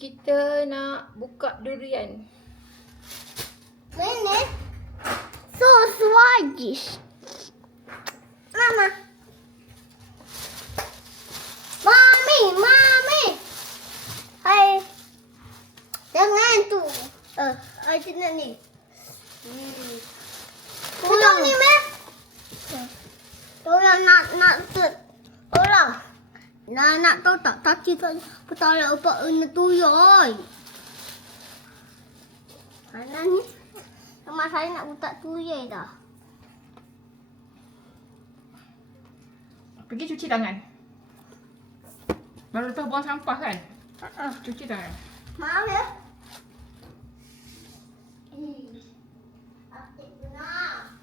Kita nak buka durian. Mana? So sluggish. Mama. Mami. Hai. Jangan tu. Macam nak ni. Tolong ni, Mek. Tolong nak tu. Tolong. Nak tahu tak tadi kan petala apa tuyul. Mana ni? Mak saya nak butak tuyul dah. Pergi cuci tangan. Baru lepas buang sampah kan? Cuci tangan. Maaf ya. Aktif benar.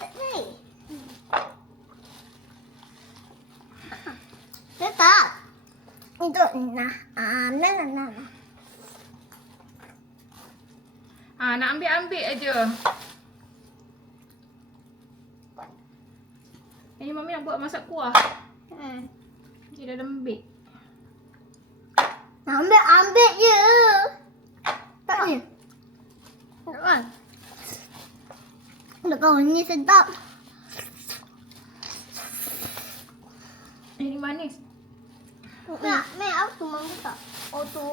Tak baik. Tetap. Itu nah. Nak ambil aja. Ini Mami nak buat masak kuah. Dia dah lembik. Ambil je. Tak ni. Tak kan? Tak kau ni sedap. Ini manis. Mek aku mau buka. Oh tu.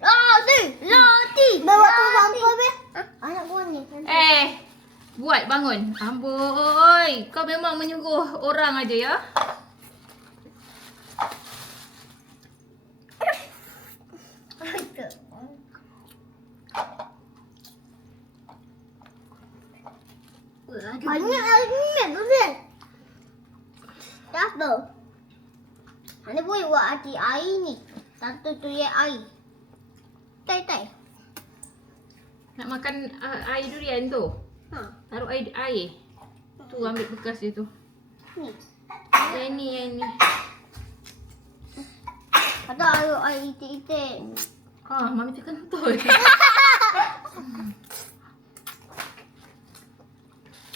Roti. Bawa tu sampah be. Anak gua ni. Buat bangun. Amboi, kau memang menyuruh orang aja ya. Banyak lagi tu kan. Dah tu. Anda boleh buat hati air ni. Satu tu ya air. Tai. Nak makan air durian tu. Taruh air. Tu ambil bekas dia tu. Ni. Yang ni. Ada air itik-itik. Mami cakap betul.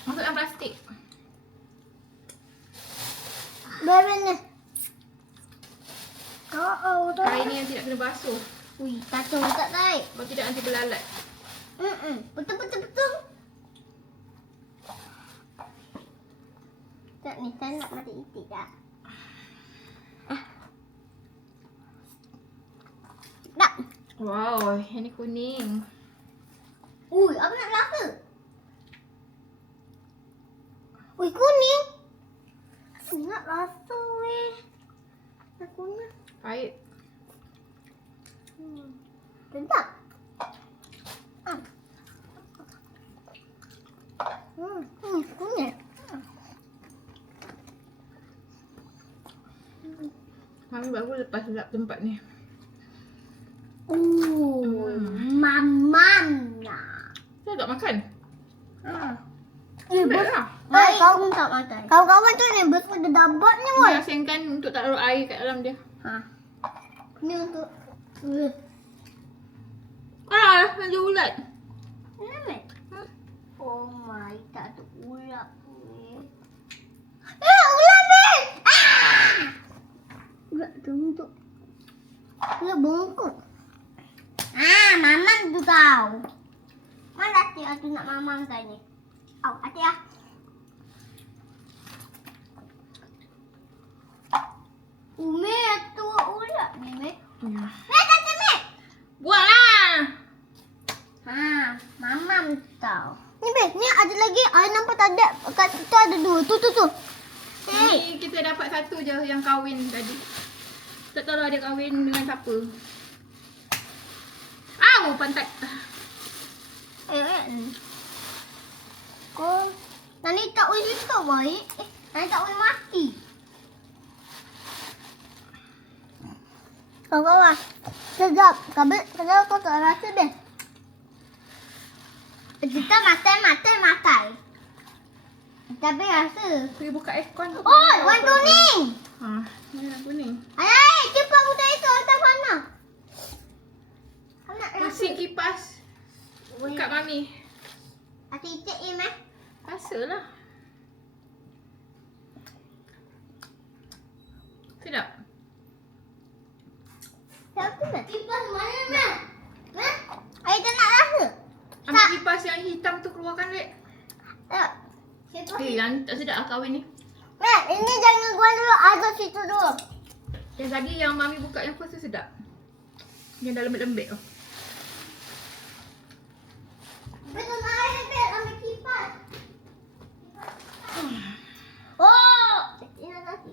Masuk dalam plastik. Berapa ni? Dah. Air ni yang tidak kena basuh. Ui, kacau tak tarik. Kalau tidak nanti belalat. Betul. Tak ni, saya nak mati itik tak? Tak. Wow, yang ni kuning. Ui, apa nak rasa? Ui, kuning. Nak rasa weh. Aku nak. Pahit. Sedap. Kunyit. Mami baru lepas lap tempat ni. Mamam nak. Saya tak makan. Ambil lah. Kau tak makan. Kawan-kawan tu ni besar dia dapat ni boy. Dia asingkan untuk taruh air kat dalam dia. Ni untuk Ada ulat. Kenapa? Oh my, tak ada ulat ni. Ulat ni! Ulat tu untuk ulat bongkok. Mamam tu kau. Mana hati aku nak mamam tanya. Hati ah. Umi tu ulat ni, Mek. Kata Mek. Buatlah. Mamam tahu. Ni Mek, ni ada lagi. I nampak tak ada. Kat situ ada dua. Tu. Ni kita dapat satu je yang kahwin tadi. Tak tahu lah dia kahwin dengan siapa. Pantat. Kau nanti tak boleh tak baik. Nanti tak boleh mati. Kawan-kawan, sedap. Kalau kau tak rasa deh. Kita makan. Tapi rasa. Pergi buka aircon. Warna kuning. Ni yang kuning. Ayah, cepat buka itu atas mana? Nak Pusing kipas. Kat Mami. Ati cek im eh. Rasalah. Sedap. Siapa nak? Kipas mana nak? Mak? Ayah tak nak rasa. Ambil kipas yang hitam tu keluarkan, Dek. Tak. Kipas. Yang tak sedap lah kahwin ni. Mak, ini jangan gua dulu. Ada situ dulu. Yang tadi yang Mami buka yang first tu sedap. Yang dah lembik-lembik tu. Betul air bel ambil kipas. Oh, ini lagi.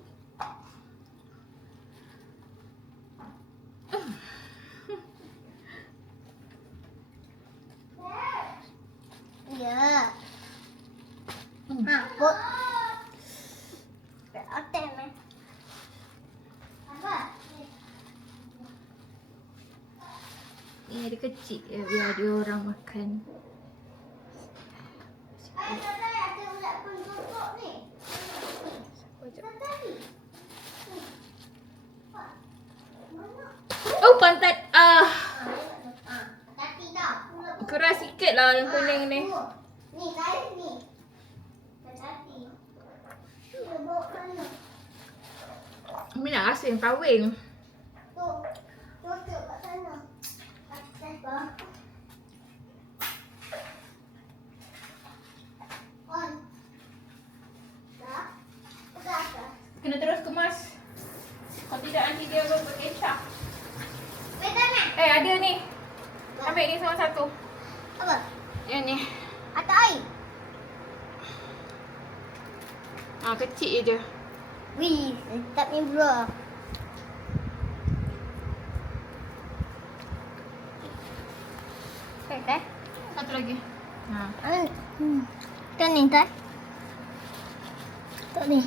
Ya. Ha, buat. Oke, men. Apa? Ni ada kecil ya, biar ada orang makan. Ayah, tadi ada ulat penggosok ni. Tadi. Oh, pantat. Hati dah. Keras sikit lah yang kuning ni. Ni, guys, ni. Hati. Dia bawa mana? Mami nak rasa yang kahwin. Tu. Tutup kat sana. Atas bawah. On. Dah. Dah. Kena terus kemas. Kalau tidak nanti dia berkecap. Betul nak? Ada ni. Ambil ni sama satu. Apa? Yang ni. Atau air? Kecil je. Wih, sedap ni bro. Okay. Satu lagi. Kan ni tak? Tak ni.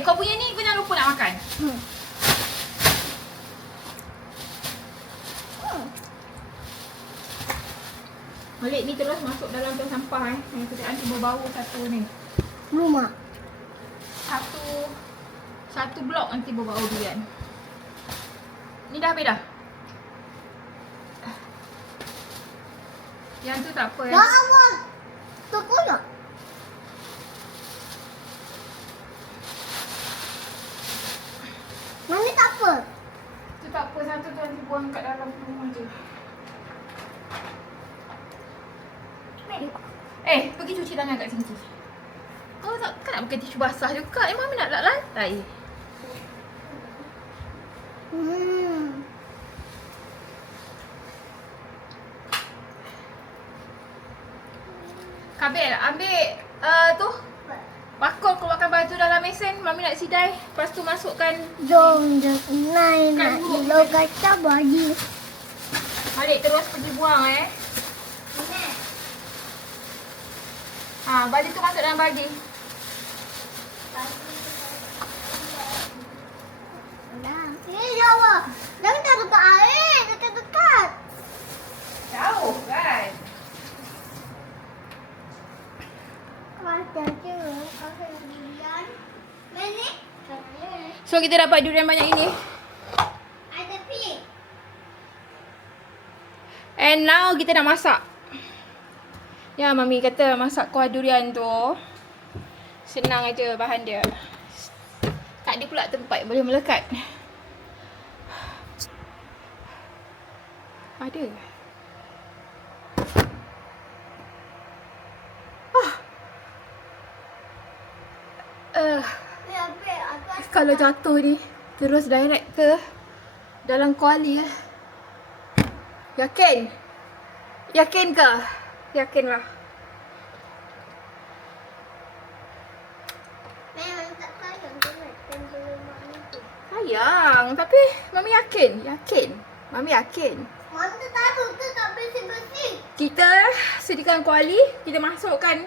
Kau punya ni kau jangan lupa nak makan. Balik ni terus masuk dalam tong sampah Yang kita nanti berbau satu ni. Rumah. Satu blok nanti berbau durian. Ni dah habis dah. Yang tu tak apa Ya Allah. Tu pun tak? Mami tak apa. Tu tak apa, satu tu nanti buang kat dalam rumah je. Pergi cuci tangan kat sini. Kau takkan nak pakai tisu basah juga. Mami nak lap lantai. Kabil, ambil tu. Bakul keluarkan baju dalam mesin. Mami nak sidai. Lepas tu masukkan. Jom naik nak lo kata baju. Balik terus pergi buang baju tu masuk dalam bagi. Ni Jawa. Jangan tak dekat air, dekat-dekat. Jauh kan? Macam tu, pakai durian. Mana? So kita dapat durian banyak ini. Ada pink. And now kita nak masak. Ya, Mami kata masak kuah durian tu senang aja bahan dia. Tak ada pula tempat boleh melekat. Ada. Kalau jatuh ni terus direct ke dalam kuali Yakin? Yakin ke? Yakinlah. Memang tak sayang sangat tembel Mami tu. Sayang, tapi Mami yakin. Yakin. Mami yakin. Mami tahu tu tak bersih-bersih. Kita sediakan kuali, kita masukkan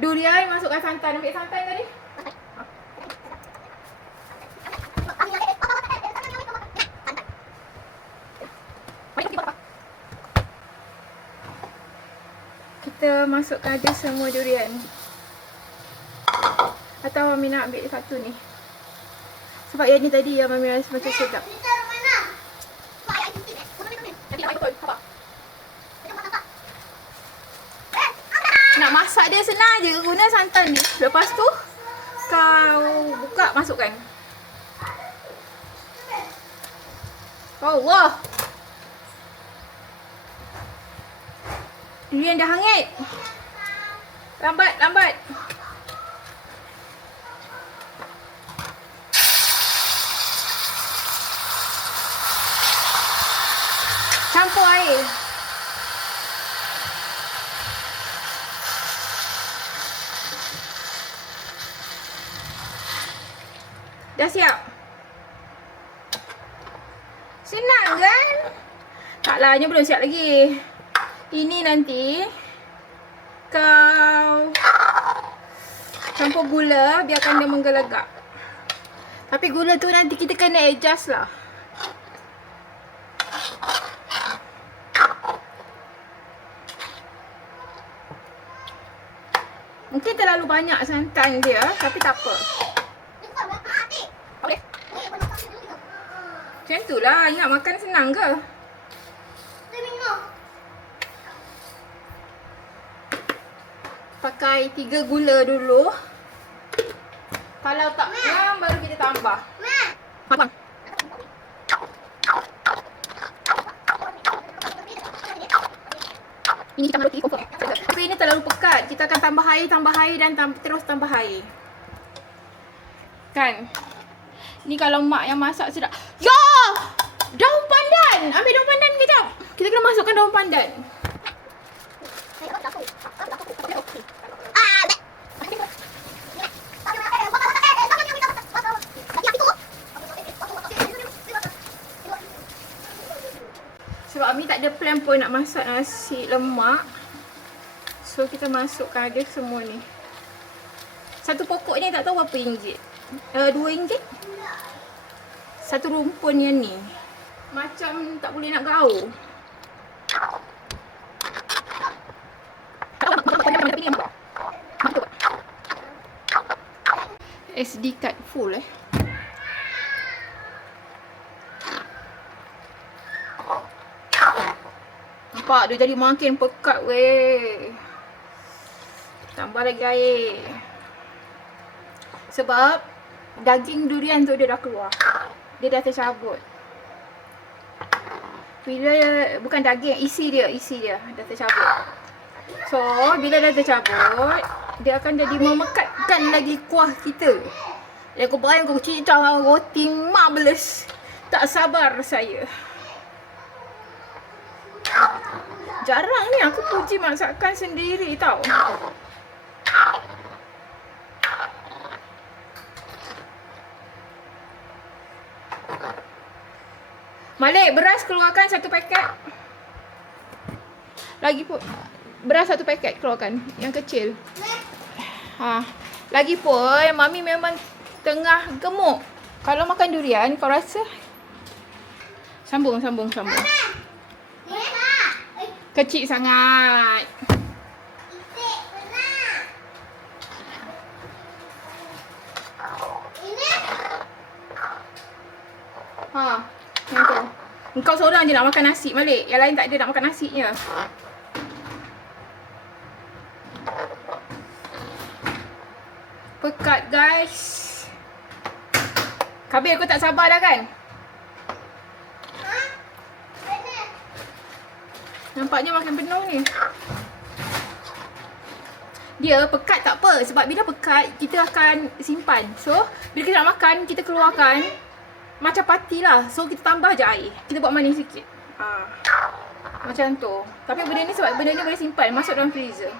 durian, masukkan santan. Ambil santan tadi. Kita masukkan aja semua durian. Atau Mami nak ambil satu ni. Sebab yang ni tadi yang Mami rasa macam sedap. Ni taruh mana? Nak masak dia senang je, guna santan ni. Lepas tu kau buka, masukkan. Allah. Durian dah hangat. Lambat. Campur air. Dah siap? Senang kan? Taklah, ni belum siap lagi. Ini nanti kau campur gula, biarkan dia menggelegak. Tapi gula tu nanti kita kena adjust lah. Mungkin terlalu banyak santan dia, tapi tak apa. Boleh? Macam tu lah, ingat makan senang ke? Pakai 3 gula dulu. Kalau tak kurang, baru kita tambah. Abang. Ini kita roti confirm. Tapi ini terlalu pekat. Kita akan tambah air dan terus tambah air. Kan? Ni kalau mak yang masak sedap. Ya! Daun pandan! Ambil daun pandan kejap. Kita kena masukkan daun pandan. Sebab Ami tak ada plan pun nak masak nasi lemak. So kita masukkan aja semua ni. Satu pokok ni tak tahu berapa ringgit. RM2. Satu rumpun yang ni. Macam tak boleh nak gaul. SD card full Nampak dia jadi makin pekat weh. Tambah lagi air. Sebab daging durian tu dia dah keluar. Dia dah tercabut. Bila bukan daging, isi dia dah tercabut. So bila dah tercabut, dia akan jadi memekatkan lagi kuah kita. Aku bayang aku cerita roti marvelous. Tak sabar saya. Jarang ni aku puji masakan sendiri tau. Malik, beras keluarkan 1 paket. Lagi pun beras 1 paket keluarkan, yang kecil. Lagipun Mami memang tengah gemuk. Kalau makan durian kau rasa sambung. Kecil sangat. Yang tu. Engkau seorang je nak makan nasi, Malik. Yang lain tak ada nak makan nasinya. Pekat guys. Kabir, kau tak sabar dah kan? Nampaknya makin penuh ni. Dia pekat tak apa. Sebab bila pekat, kita akan simpan. So, bila kita nak makan, kita keluarkan. Macam pati lah. So, kita tambah je air. Kita buat manis sikit. Macam tu. Tapi benda ni sebab benda ni boleh simpan. Masuk dalam freezer.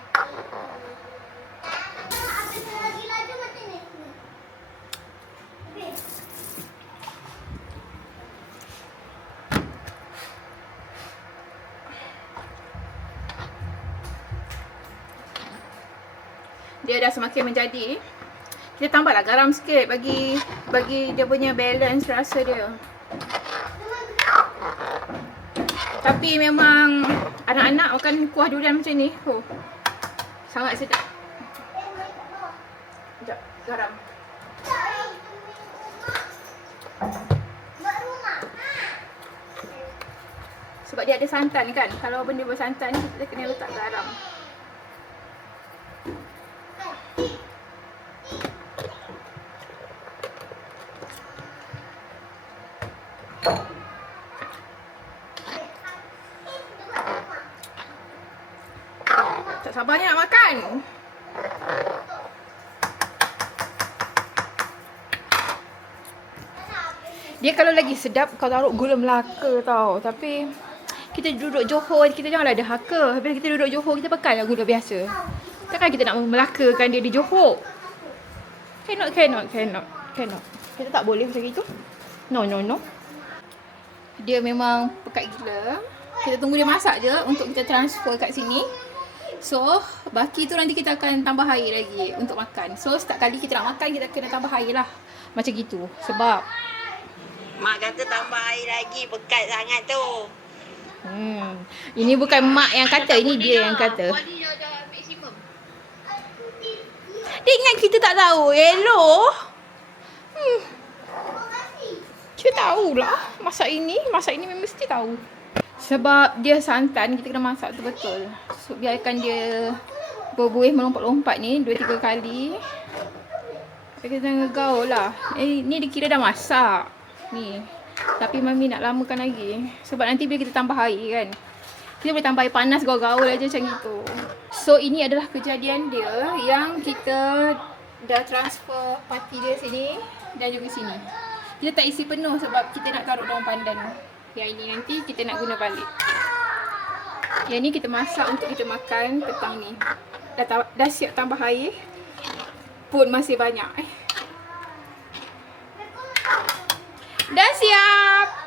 Dia dah semakin menjadi. Kita tambahlah garam sikit bagi dia punya balance rasa dia. Tapi memang anak-anak makan kuah durian macam ni, sangat sedap. Sekejap, garam. Sebab dia ada santan kan. Kalau benda bersantan ni kita kena letak garam. Tak sabarnya nak makan. Dia kalau lagi sedap kau taruh gula Melaka tau. Tapi kita duduk Johor, kita janganlah ada haka. Habis kita duduk Johor, kita pakai lah gula biasa. Takkan kita nak Melakakan dia di Johor. Cannot. Kita tak boleh macam itu. No. Dia memang pekat gila. Kita tunggu dia masak je untuk kita transfer kat sini. So, baki tu nanti kita akan tambah air lagi untuk makan. So, setiap kali kita nak makan, kita kena tambah air lah. Macam gitu. Sebab Mak kata tambah air lagi, pekat sangat tu. ini bukan mak yang kata, ini dia yang kata. Kuali dah maksimum. Dia ingat kita tak tahu. Hello. Kita tahulah. Masak ini memang mesti tahu. Sebab dia santan, kita kena masak tu betul. So, biarkan dia berbuih melompat-lompat ni 2-3 kali. Kita jangan gaul lah. Ni dikira dah masak. Ni. Tapi Mami nak lamakan lagi. Sebab nanti bila kita tambah air kan, kita boleh tambah air panas gaul-gaul aja macam gitu. So ini adalah kejadian dia yang kita dah transfer parti dia sini dan juga sini. Kita tak isi penuh sebab kita nak taruh daun pandan. Yang ini nanti kita nak guna balik. Yang ni kita masak untuk kita makan petang ni. Dah siap tambah air. Pun masih banyak. Dah siap.